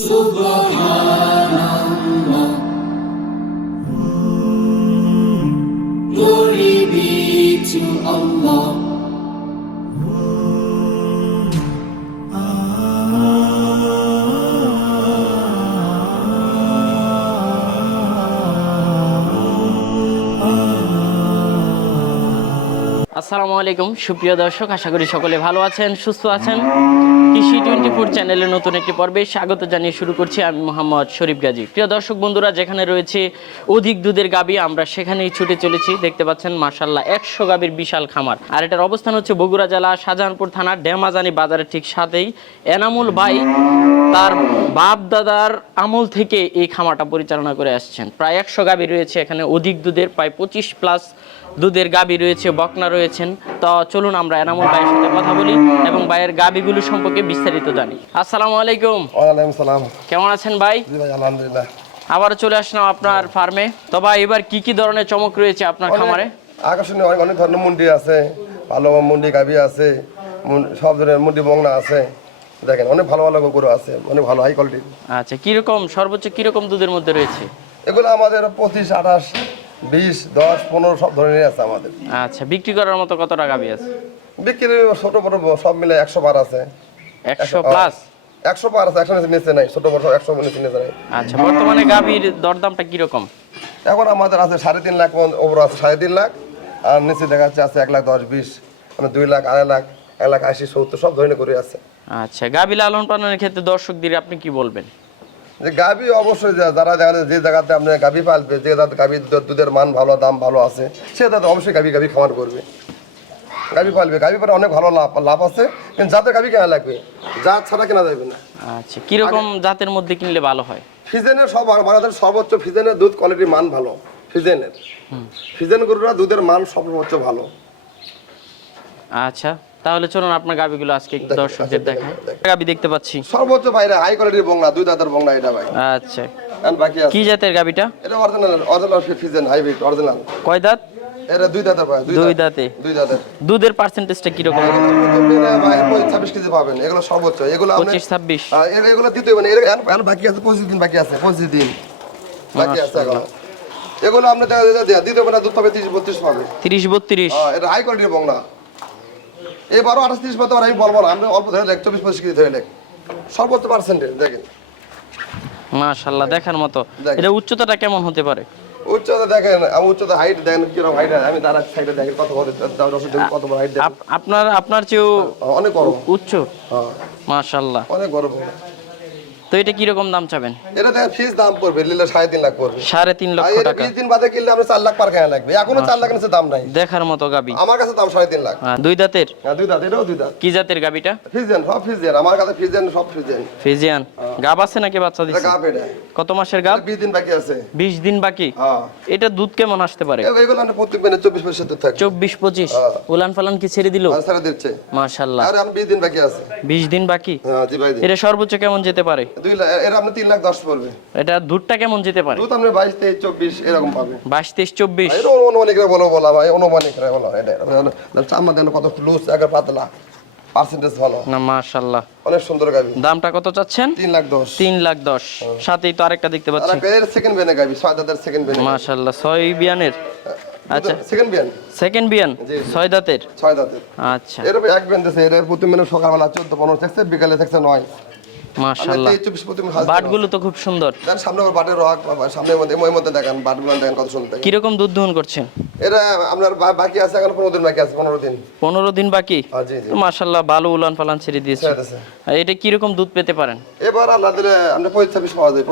Subhanahu আসসালামু আলাইকুম। সুপ্রিয় দর্শক, আশা করি সকলে ভালো আছেন, সুস্থ আছেন। কৃষি টোয়েন্টি ফোর চ্যানেলের নতুন একটি পর্বে স্বাগত জানিয়ে শুরু করছি আমি মোহাম্মদ শরীফ গাজী। প্রিয় দর্শক বন্ধুরা, যেখানে রয়েছে অধিক দুধের গাবি, আমরা সেখানেই ছুটে চলেছি। দেখতে পাচ্ছেন মার্শাল্লাহ একশো গাবির বিশাল খামার। আর এটার অবস্থান হচ্ছে বগুড়া জেলা, শাহজাহানপুর থানার ডেমাজানি বাজারের ঠিক সাথেই। এনামুল ভাই তার বাপ দাদার আমল থেকে এই খামারটা পরিচালনা করে আসছেন। প্রায় একশো গাবি রয়েছে এখানে অধিক দুধের, প্রায় পঁচিশ প্লাস দুধের গাবি রয়েছে বকনা রয়েছেন। তো চলুন আমরা এনামুল ভাইয়ের সাথে কথা বলি এবং ভাইয়ের গাবিগুলো সম্পর্কে বিস্তারিত জানি। আসসালামু আলাইকুম। ওয়ালাইকুম সালাম। কেমন আছেন ভাই? জি ভাই আলহামদুলিল্লাহ। আবারও চলে আসলাম আপনার ফার্মে। তো ভাই এবার কি কি ধরনের চমক রয়েছে আপনার খামারে? আকর্ষণীয় অনেক অনেক ধরনের মুন্ডি আছে। ভালো মুন্ডি গাভি আছে। সব ধরনের মুন্ডি বংনা আছে। দেখেন অনেক ভালো ভালো গরু আছে অনেক ভালো হাই কোয়ালিটি আচ্ছা কীরকম সর্বোচ্চ কীরকম দুধের মধ্যে রয়েছে? এগুলো আমাদের পঁচিশ আঠাশ বিশ দশ পনেরো সব ধরনের আছে আমাদের। আচ্ছা বিক্রি করার মতো কতটা গাবি আছে বিক্রি ছোট বড় সব মিলে একশো বার আছে। একশো প্লাস? একশো পার আছে একশো নিচে নাই ছোট বড় একশো নিচে নিচে নাই। আচ্ছা বর্তমানে গাবির দরদামটা কীরকম? এখন আমাদের আছে সাড়ে তিন লাখ ওপর আছে সাড়ে তিন লাখ আর নিচে দেখা যাচ্ছে আছে এক লাখ দশ বিশ মানে দুই লাখ আড়াই লাখ এক লাখ আশি সত্তর সব ধরনের করে আছে। আচ্ছা গাবি লালন পালনের ক্ষেত্রে দর্শকদের আপনি কি বলবেন? যে গাভী অবশ্যই যা- যারা দেখা যে জায়গাতে আপনি গাভী পালবে যে জায়গাতে গাভীর দুধের মান ভালো দাম ভালো আছে সে তাদের অবশ্যই গাভী গাভী খামার করবে। গাভী পালবে। গাভী পালে অনেক ভালো লাভ লাভ আছে কিন্তু যাদের গাভী কেনা লাগবে? যা ছাড়া কেনা যাবে না। আচ্ছা কীরকম জাতের মধ্যে কিনলে ভালো হয়? ফিজেনের সব বাংলাদেশ সর্বোচ্চ ফিজেনের দুধ কোয়ালিটির মান ভালো ফিজেনের। ফিজেন গরুরা দুধের মান সর্বোচ্চ ভালো। আচ্ছা। তাহলে চলুন আপনার গাবিগুলো আজকে একটু দর্শকদের আচ্ছা, দেখাই। গাবি দেখতে পাচ্ছি। সর্বোচ্চ ভাইরা হাই কোয়ালিটির বংলা দুই দাঁতের বংলা এটা ভাই। আচ্ছা। বাকি আছে। কি জাতের গাবিটা? এটা অরিজিনাল অরিজিনাল ফিজেন হাইব্রিড অরিজিনাল কয় দাঁত? এটা দুই ভাই দুই দাঁতে। দুই দুধের পার্সেন্টেজটা কীরকম? ছাব্বিশ কেজি পাবেন। এগুলো সর্বোচ্চ। এগুলো আপনি- পঁচিশ ছাব্বিশ। আহ, এ- এগুলো দিতে হবে না। এর- বাকি আছে পঁচিশ দিন বাকি আছে পঁচিশ দিন। বাকি আছে এগুলো। এগুলো আপনি দিতে হবে না দুধ পাবে তিরিশ বত্রিশ পাবে। তিরিশ বত্রিশ। হ্যাঁ, এটা হাই কোয়ালিটির বংলা। এবারও আঠাশ তিরিশ পাতা আমি বলব না আমি অল্প ধরে লেখ চব্বিশ পঁচিশ কেজি ধরে লেখ। সর্বোচ্চ পার্সেন্টেজ দেখেন। মাশাল্লাহ দেখার মতো। এটা উচ্চতাটা কেমন হতে পারে? উচ্চতা দেখেন আমি উচ্চতা হাইট দেখেন কীরকম হাইট আমি দাঁড়া সাইডে দেখেন কত বড় কত বড় হাইট আপনার আপনার চেয়েও অনেক বড়। উচ্চ? হ্যাঁ। মাশাল্লাহ। অনেক বড়। তো এটা কীরকম দাম চাবেন? এটা দেখেন ফিস দাম পড়বে লিলে সাড়ে তিন লাখ পড়বে। সাড়ে তিন আর লক্ষ টাকা। বিশ দিন বাদে কিনলে আপনি চার লাখ পার কেনা লাগবে। এখনও চার লাখ নিচে দাম নাই। দেখার মতো গাবি। আমার কাছে দাম সাড়ে তিন লাখ। হ্যাঁ, দুই দাঁতের? হ্যাঁ দুই দাঁত এটাও দুই দাঁত। কি জাতের গাবিটা? ফিজেন সব ফিজেন আমার কাছে ফিজেন সব ফিজেন ফিজিয়ান। গাব আছে নাকি বাচ্চা দিচ্ছে গাপ এটা। কত মাসের গাব? বিশ দিন বাকি আছে। বিশ দিন বাকি? হ্যাঁ। এটা দুধ কেমন আসতে পারে? এগুলো আপনি প্রত্যেক দিনে চব্বিশ পঁচিশ দুধ থাকে। চব্বিশ পঁচিশ? হ্যাঁ। উলান ফালান কি ছেড়ে দিল? আর সারা দিচ্ছে। মাশাল্লাহ। আর আমি বিশ দিন বাকি আছে। বিশ দিন বাকি? হ্যাঁ জি ভাই এটা সর্বোচ্চ কেমন যেতে পারে? দামটা কত চাচ্ছেন? তিন লাখ দশ। 3 লাখ তো আরেকটা দেখতে পাচ্ছি। সেকেন্ড গাবি সেকেন্ড ছয় বিয়ানের? আচ্ছা। সেকেন্ড বিয়ান সেকেন্ড বিয়ান ছয় দাঁতের? ছয় দাঁতের। আচ্ছা। এর এক বেন দিছে এর প্রতি মিনিট সকালবেলা 14 15 থাকছে বিকালে থাকছে 9 মাশাআল্লাহ। বাটগুলো দিন বাকি আছে ভালো উলান পালান এটা কি রকম দুধ পেতে পারেন? এবার আল্লাহ দিলে আমরা 25 26 পাওয়া যায়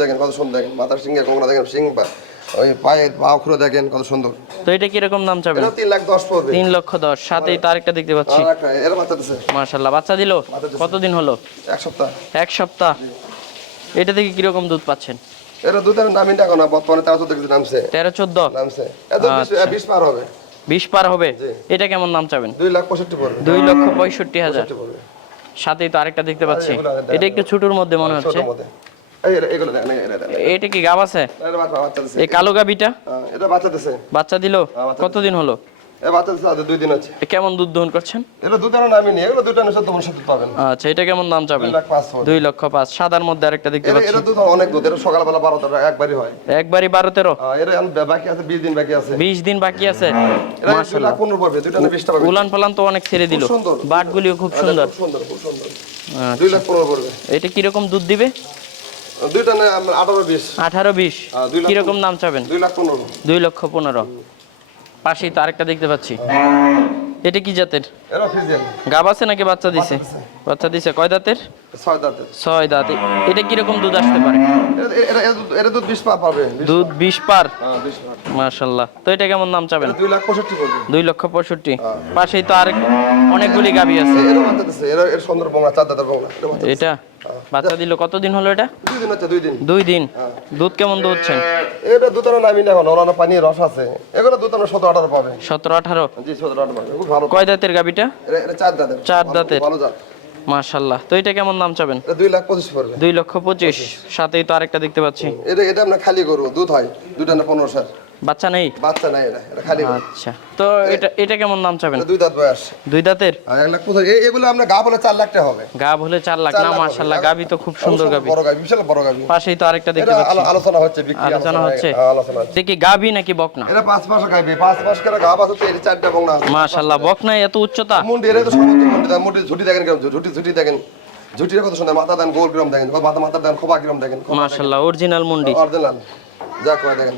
দেখেন কত সুন্দর দেখেন। মাথার কোমরা দেখেন সিং ওই পায়ের পা খুঁড়ো দেখেন কত সুন্দর। তো এটা দাম চাবেন? এটা তিন লাখ দশ পড়বে। তিন লক্ষ দশ। সাথেই তো আরেকটা দেখতে পাচ্ছি। এর বাচ্চা দিছে। মাশাল্লাহ বাচ্চা দিল? কতদিন হলো? এক সপ্তাহ। এক সপ্তাহ? এটা থেকে কীরকম দুধ পাচ্ছেন? এটা দুধের নামি দেখো না বর্তমানে তেরো চোদ্দ কেজি নামছে। তেরো চোদ্দ? নামছে। বিশ আচ্ছা। পার হবে। বিশ পার হবে? এটা কেমন দাম চাবেন? দুই লাখ পঁয়ষট্টি পড়বে। দুই লক্ষ পঁয়ষট্টি হাজার। সাথেই তো আরেকটা দেখতে পাচ্ছি। এটা একটু ছোটর মধ্যে মনে হচ্ছে। এটা কি গাব আছে? এই কালো গাবিটা? হ্যাঁ, এটা বাচ্চা দিছে। বাচ্চা দিল? হ্যাঁ, কতদিন হলো? দুই দিন আছে কেমন দুধ দহন করছেন? দুধ নিয়ে এগুলো পাবেন। আচ্ছা এটা কেমন দাম চাবেন? দুই লক্ষ পাঁচ। সাদার মধ্যে আরেকটা দেখতে পাচ্ছি। এরা দুধ অনেক দুধ। এটা সকালবেলা বারো টাকা একবারই হয়। একবারই বারো তেরো? আহ, বাকি আছে বিশ দিন বাকি আছে। বিশ দিন বাকি আছে? পাবে উলান পালান তো অনেক ছেড়ে দিল। বাটগুলিও খুব সুন্দর। সুন্দর খুব সুন্দর। আচ্ছা। দুই লাখ পনেরো পড়বে। এটা কীরকম দুধ দিবে? দুইটা না আঠারো বিশ। আঠারো বিশ। কীরকম দাম চাবেন? দুই লাখ পনেরো। দুই লক্ষ পনেরো। পাশেই তো আরেকটা দেখতে পাচ্ছি। এটা কি জাতের? গাব আছে নাকি বাচ্চা দিছে। বাচ্চা দিছে কয় দাঁতের? ছয় দাঁতের। ছয় দাঁত এটা কীরকম দুধ আসতে পারে? এরা দুধ- বিশ পা পাবে দুধ বিশ পার? হ্যাঁ বিশ পা মার্শাল্লাহ তো এটা কেমন দাম চাবেন? দুই লাখ পঁয়ষট্টি দুই লক্ষ পঁয়ষট্টি। পাশেই তো আরেক অনেকগুলি গাবি আছে। এটা? বাচ্চা দিল কতদিন হলো এটা? দুই দিন দুই দিন। দুই দিন। দুধ কেমন দুধছেন? এটা দুধ নামি না এখন। পানি রস আছে। এগুলো দুধ সতেরো আঠারো পাবে। সতেরো আঠারো? জি সতেরো আঠারো পাবে। খুব ভালো। কয় দাঁতের গাবিটা এটা চার দাঁতের। চার দাঁতের। ভালো জাত। মার্শাল্লাহ তো এটা কেমন দাম চাবেন? দুই লাখ পঁচিশ পড়বে। দুই লক্ষ পঁচিশ। সাথেই তো আরেকটা দেখতে পাচ্ছি। এটা এটা আমরা খালি গরু দুধ হয়। দুইটা না পনেরো সার। বাচ্চা নেই? বাচ্চা নাই এটা এটা খালি আচ্ছা। তো এটা এটা কেমন দাম চাবেন? দুই দাঁত বয়স। দুই দাঁতের? আর লাখ এগুলো আমরা লাখ টাকা হবে। গাব হলে চার লাখ। না গাবি তো খুব সুন্দর গাবি বড় গাবি বিশাল বড় গাবি। পাশেই তো আরেকটা দেখতে পাচ্ছি। আলোচনা হচ্ছে বিক্রি আলোচনা হচ্ছে। আলোচনা হচ্ছে। দেখি গাবি নাকি বকনা এটা পাঁচ মাস গাবি পাঁচ মাস করে চারটা আছে। মার্শাল্লাহ বকনায় এত উচ্চতা। মুন্ডি এর তো সমস্ত মুন্ডি ঝুটি দেখেন ঝুটি ঝুটি দেখেন। ঝুটির কত সুন্দর মাথা দেন গোল কিরম দেখেন মাথা মাথা দেন খোপা কিরম দেখেন মার্শাল্লাহ অরিজিনাল মুন্ডি। অরিজিনাল যা করে দেখেন।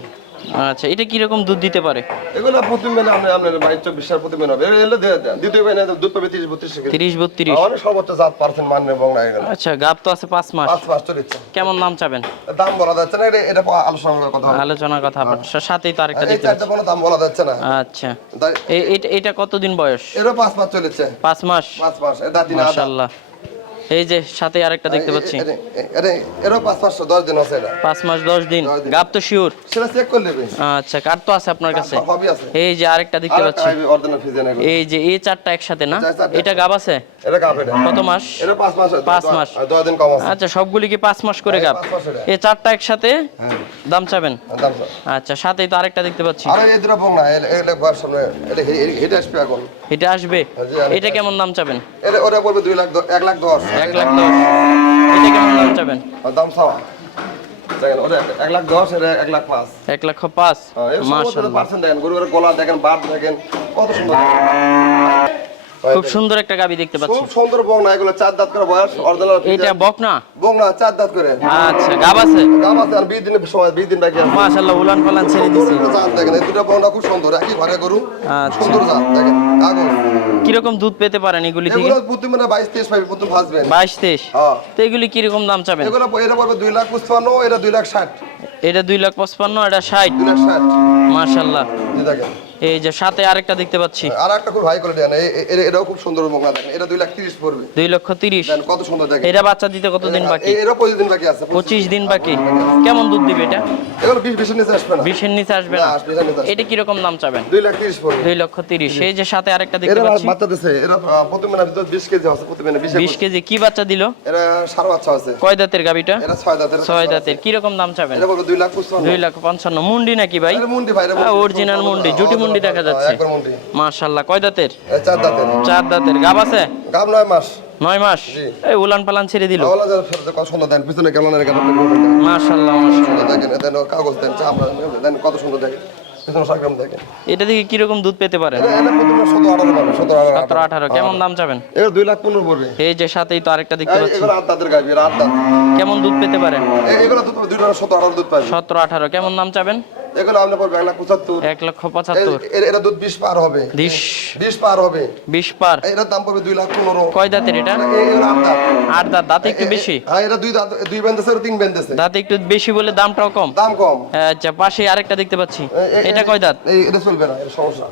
আচ্ছা এটা কীরকম দুধ দিতে পারে? এগুলো প্রতি মেনে আপনি আপনার বাইশ চব্বিশ সাল প্রতি মেনে হবে এগুলো। দ্বিতীয় মেনে দুধ পাবে তিরিশ বত্রিশ কেজি। তিরিশ বত্রিশ। অনেক সর্বোচ্চ সাত পার্সেন্ট মান এবং না এগুলো। আচ্ছা গাব তো আছে পাঁচ মাস। পাঁচ মাস চলেছে কেমন নাম চাবেন? দাম বলা যাচ্ছে না এটা এটা আলোচনা কথা। আলোচনার কথা আপনার সাথেই তো আরেকটা দেখতে চারটা কোনো দাম বলা যাচ্ছে না। আচ্ছা। এটা এটা কতদিন বয়স? এরও পাঁচ মাস চলেছে। পাঁচ মাস? পাঁচ মাস। এটা দিন আধা মাশাল্লাহ। এই যে সাথে আরেকটা দেখতে পাচ্ছি। এরও পাঁচ মাস দশ দিন আছে এটা। মাস দশ দিন। দশ গাব তো শিওর। সেটা চেক করে নেবে। আচ্ছা কার্ড তো আছে আপনার কাছে? এই যে আরেকটা দেখতে পাচ্ছি। এই যে এই চারটা একসাথে না? এটা গাব আছে? এটা এটা। কত মাস? এটা পাঁচ মাস পাঁচ মাস। দশ দিন কম আছে। আচ্ছা সবগুলি কি পাঁচ মাস করে হ্যাঁ, গাব? এটা। এই চারটা একসাথে হ্যাঁ। দাম চাবেন? কত? আচ্ছা সাথেই তো আরেকটা দেখতে পাচ্ছি। আরে এই দুটো না এলে সামনে এটা হে- আসবে এখন। এটা আসবে? এটা কেমন দাম চাবেন? এটা ওটা পড়বে দুই লাখ দ- এক লাখ দশ। এক লাখ দশ। এটা কেমন দাম চাবেন? দাম ওটা এক- লাখ দশ এটা এক লাখ পাঁচ। এক লক্ষ পাঁচ? হ্যাঁ, পার্সেন্ট দেখেন গরুর গলা দেখেন বাট দেখেন কত সুন্দর। খুব সুন্দর একটা গাবি দেখতে পাচ্ছি। খুব সুন্দর বং এগুলো চার দাঁত করে বয়স অরিজিনাল এটা বক না? বং না চার দাঁত করে। আচ্ছা গাব আছে? আর দিনের সময় বিশ দিন বাকি আছে। মাশাল্লাহ উলান পালান ছেড়ে দিছি। দুটো জাত দেখেন এই দুটো বংটা খুব সুন্দর একই ঘরে গরু। আচ্ছা। সুন্দর জাত দেখেন কাগজ। কীরকম দুধ পেতে পারেন এগুলি থেকে? এগুলো প্রতি মানে 22 23 পাবে প্রথম ভাসবেন বাইশ তেইশ? হ্যাঁ। তো এগুলি কীরকম দাম চাবেন? এগুলো এটা পড়বে দুই লাখ পঁচপান্ন এটা দুই লাখ ষাট। এটা দুই লাখ পঁচপান্ন এটা ষাট। দুই লাখ ষাট। মাশাল্লাহ। জি দেখেন। এই যে সাথে আরেকটা দেখতে পাচ্ছি। আর একটা খুব হাই কোয়ালিটি আনে। এটাও খুব সুন্দর দেখেন। এটা দুই লাখ তিরিশ পড়বে। দুই লক্ষ তিরিশ। দেখেন কত সুন্দর দেখেন। এটা বাচ্চা দিতে কতদিন বাকি? এ- এরও পঁচিশ দিন বাকি আছে। পঁচিশ দিন বাকি কেমন দুধ দিবে এটা? এগুলো বিশ বিশের নিচে আসবে না। বিশের নিচে আসবে না। এটা কীরকম দাম চাবেন? দুই লাখ তিরিশ পড়বে। দুই লক্ষ তিরিশ। এই যে সাথে আরেকটা দেখতে এরা বাচ্চা দিছে। এরা প্রতি মিনিট ভিতর বিশ কেজি আছে প্রতি মিনিট বিশ বিশ কেজি। কি বাচ্চা দিল? এরা বাচ্চা আছে। কয় দাঁতের গাবিটা এরা ছয় দাঁতের ছয় দাঁতের। কীরকম দাম চাবেন? এটা বলবে দুই লাখ পঁচপান্ন দুই লাখ পঞ্চান্ন। মুন্ডি নাকি ভাই? মুন্ডি ভাই হ্যাঁ, মুন্ডি। মুন্ডি, জুটি হ্যাঁ, মুন্ডি দেখা যাচ্ছে। একবার মুন্ডি। মাশাল্লাহ কয় দাঁতের? চার দাঁতের। চার দাঁতের। গাব আছে? গাব নয় মাস। নয় মাস? এই উলান পালান ছেড়ে দিল। কত সুন্দর দেন পিছনে কেমন কেমন মাশাল্লাহ মাশাল্লাহ। দেখেন দেন কাগজ দেন চামড়া দেন কত সুন্দর দেখেন। এটা থেকে কীরকম দুধ পেতে পারেন? এটা সতেরো আঠারো কেমন দাম চাবেন? দুই লাখ পনেরো পড়বে। এই যে সাথেই তো আরেকটা দেখতে পাচ্ছি। কেমন দুধ পেতে পারেন? সতেরো আঠারো কেমন দাম চাবেন? এগুলো আপনি পড়বে এক লাখ পঁচাত্তর। এক লক্ষ পঁচাত্তর। এটা দুধ বিশ পার হবে। বিশ বিশ পার হবে। বিশ পার? এটার দাম পড়বে দুই লাখ পনেরো। কয় দাঁতের এটা? আট দাঁত। দাঁত। একটু বেশি? হ্যাঁ এটা দুই দাঁত দুই বেন্দেছে তিন বেন্দেছে দাঁত একটু বেশি বলে দামটাও কম? দাম কম। আচ্ছা পাশে আরেকটা দেখতে পাচ্ছি। এটা কয় দাঁত? এটা চলবে না সমস্যা।